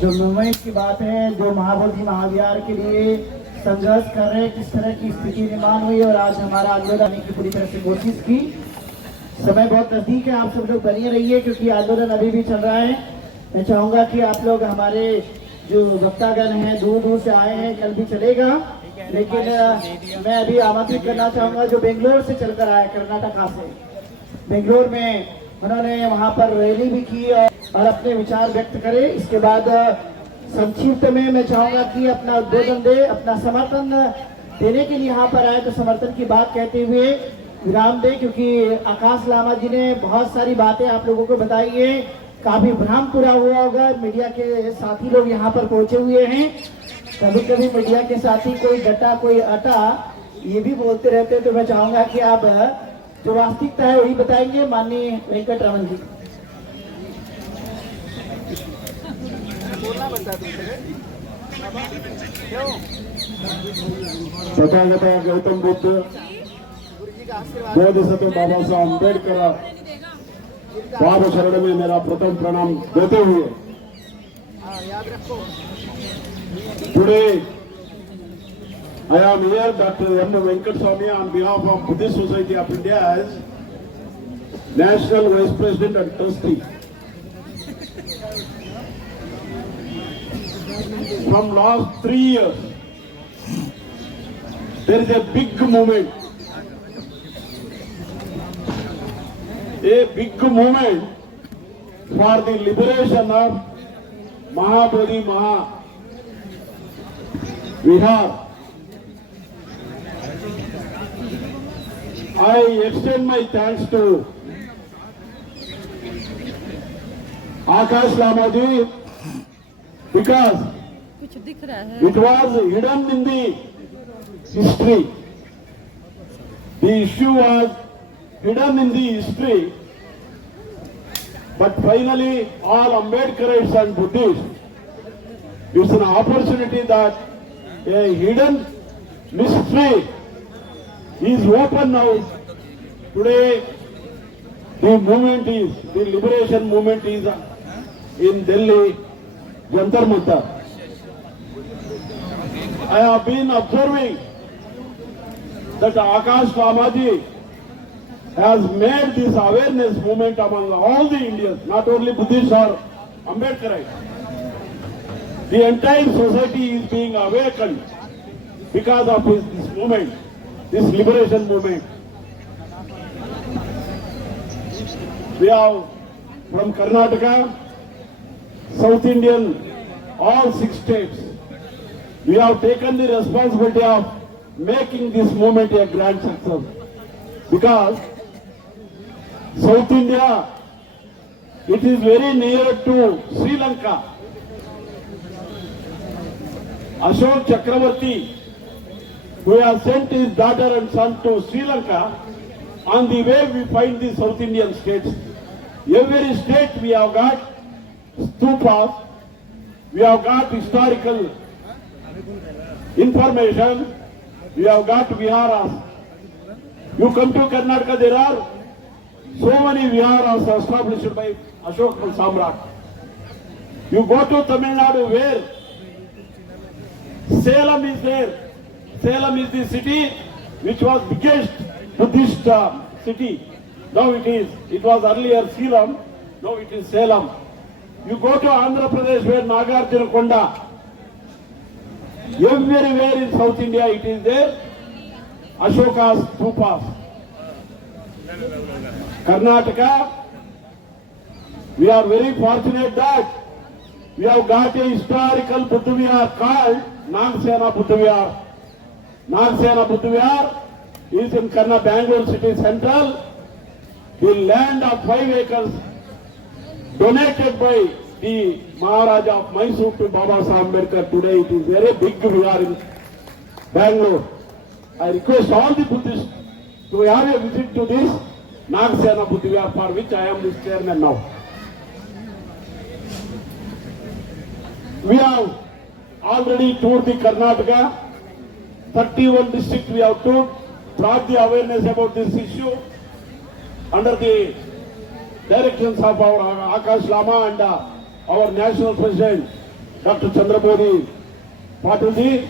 जो मूवमेंट की बात है, जो महाबोधि महाविहार के लिए संघर्ष कर रहे हैं, किस तरह की स्थिति निर्माण हुई और आज हमारा आंदोलन की पूरी तरह से कोशिश की। समय बहुत नजदीक है, आप सब लोग बने रहिए क्योंकि आंदोलन अभी भी चल रहा है। मैं चाहूंगा कि आप लोग, हमारे जो वक्तागण हैं दूर दूर से आए हैं, कल भी चलेगा, लेकिन मैं अभी आमंत्रित करना चाहूंगा जो बेंगलोर से चलकर आए, कर्नाटका से। बेंगलोर में उन्होंने वहां पर रैली भी की और अपने विचार व्यक्त करे। इसके बाद संक्षिप्त में मैं चाहूंगा कि अपना उद्बोधन दे, अपना समर्थन देने के लिए यहाँ पर आए तो समर्थन की बात कहते हुए विराम दे, क्योंकि आकाश लामा जी ने बहुत सारी बातें आप लोगों को बताई है। काफी भ्रम पूरा हुआ होगा, मीडिया के साथी लोग यहाँ पर पहुंचे हुए हैं। कभी कभी मीडिया के साथी कोई डटा कोई अटा ये भी बोलते रहते हैं, तो मैं चाहूंगा कि आप जो वास्तविकता है वही बताएंगे। माननीय वेंकट रमन जी। तथागत गौतम बुद्ध, बोधिसत्व बाबा साहब अम्बेडकर पाद शरण में मेरा प्रथम प्रणाम देते हुए today I am here, Dr. M. Venkateswamy, on behalf of Buddhist Society of India as National Vice President and Trustee. From last 3 years, there is a big movement. A big movement for the liberation of Mahabodhi Mahavihar. I extend my thanks to Akash Lama ji because it was hidden in the history. The issue was hidden in the history, but finally all Ambedkarites and Buddhists, it's an opportunity that a hidden mystery is open now. Today the liberation movement is in Delhi, Jantar Mantar. I have been observing that Akash Lamaji has made this awareness movement among all the Indians, not only Buddhists or Ambedkarites. The entire society is being awakened because of this movement, this liberation movement. We have from Karnataka, South Indian, all 6 states, we have taken the responsibility of making this movement a grand success. Because South India, it is very near to Sri Lanka. Ashok Chakravarti, who has sent his daughter and son to Sri Lanka, on the way we find the South Indian states. Every state we have got stupas, we have got historical information, we have got viharas. You come to Karnataka, there are so many viharas established by Ashok Samrat. You go to Tamil Nadu, where Salem is there. Salem is the city which was biggest Buddhist city. Now it was earlier Salem, now it is Salem. You go to Andhra Pradesh, where Nagarjuna Konda, everywhere in South India it is there, Ashoka's stupas. Karnataka, we are very fortunate that we have got a historical Buddha Vihar called Nagsena Buddha Vihar. Nagsena Buddha Vihar is in Bangalore city central. The land of 5 acres donated by the Maharaja of Mysore to Baba Sahib Ambedkar. Today it is very big vihar in Bangalore. I request all the Buddhists to have a visit to this Nagsena Buddha Vihar, for which I am the chairman now. We have already toured the Karnataka, 31 districts we have toured, brought the awareness about this issue under the directions of our Akash Lama and our national president Dr. Chandrabodi Patilji,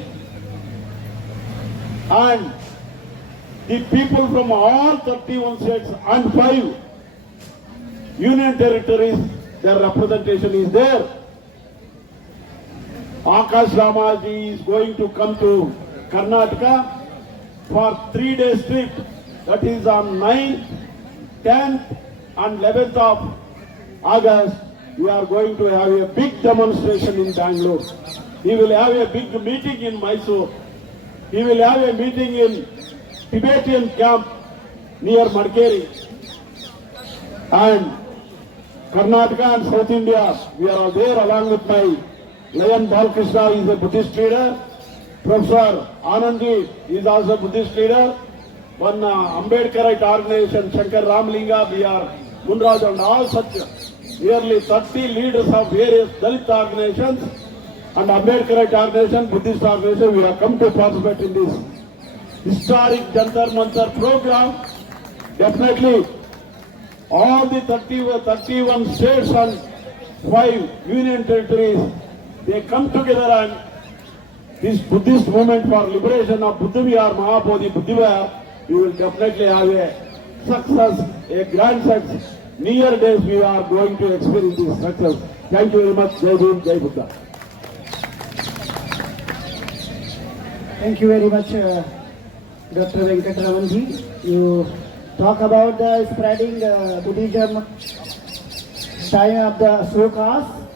and the people from all 31 states and 5 union territories, their representation is there. Akash Ramaji is going to come to Karnataka for 3 days trip. That is on 9th, 10th and 11th of August. We are going to have a big demonstration in Bangalore. He will have a big meeting in Mysore. He will have a meeting in Tibetan camp near Madikeri. And Karnataka and South India, we are there along with my Lion Balkrishna, is a Buddhist leader. Professor Anandji is also a Buddhist leader. One Ambedkarite organization, Shankar Ramlinga, we are Munraj, and all such nearly 30 leaders of various Dalit organizations and Ambedkarite organization, Buddhist organization. We have come to participate in this historic Jantar Mantar program. Definitely, all the 31 states and 5 union territories, they come together, and this Buddhist movement for liberation of Buddha Vihar, Mahabodhi Buddha Vihar, we will definitely have a success, a grand success. Near days we are going to experience this success. Thank you very much. Jai Bhim, Jai Buddha. Thank you very much, Dr. Venkataraman ji. You talk about the spreading Buddhism time of the Ashokas,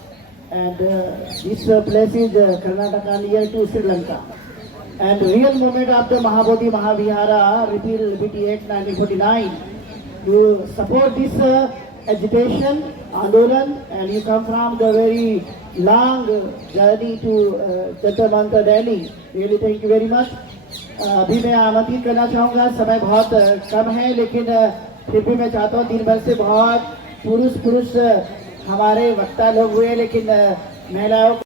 and this place is Karnataka near to Sri Lanka. And real movement of the Mahabodhi Mahavihara, repeal BT Act 1949. You support this agitation, Andolan, and you come from the very long journey to Jantar Mantar Delhi. Really thank you very much. अभी मैं आमंत्रित करना चाहूँगा, समय बहुत कम है, लेकिन फिर भी मैं चाहता हूँ, दिन भर से बहुत पुरुष हमारे वक्ता लोग हुए, लेकिन महिलाओं